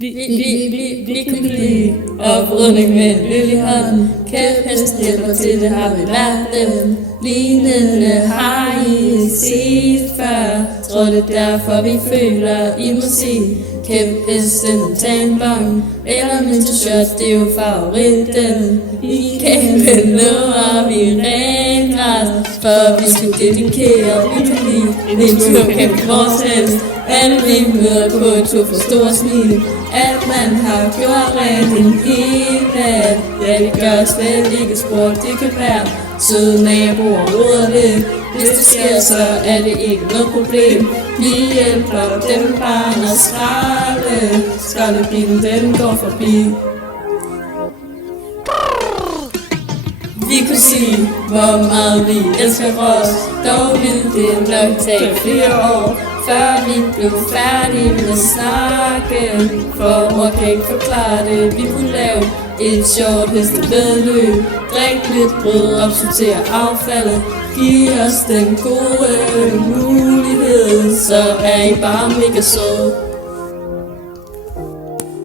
Vi kunne blive oprydning med en øl i hånden. Kæphest hjælper til, det har vi lært dem. Lignende har I ikke set før. Tror det er derfor vi føler I må se. Kæphesten, tanbong eller mentorshot, det er jo favoritten. I kæmpen lover vi rent græs, for vi skal dedikere vi kan lide en tur gennem vores hest. Alle vi møder på en tur for stor smil, at man har gjort rent en hel nat. Ja, det gør slet ikke spor, det kan være søde naboer råder det. Hvis det sker, så er det ikke noget problem. Vi hjælper dem bare at skralde. Skraldebilen den går forbi. Vi kunne sige, hvor meget vi elsker os. Dog ville det nok tage flere år, før vi blev færdige med at snakke. For mor kan ikke forklare det. Vi kunne lave et sjovt hestevedløb, drik lidt brød og sortere affaldet. Giv os den gode mulighed, så er I bare mega søde.